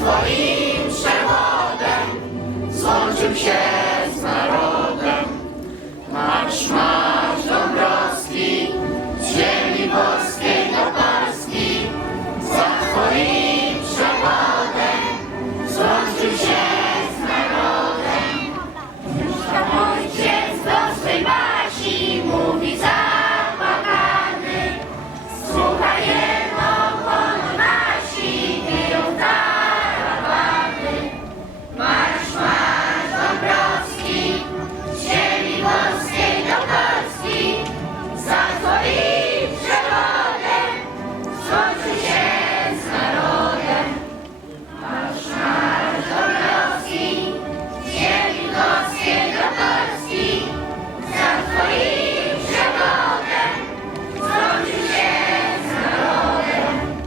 Twoim przewodem złączył się.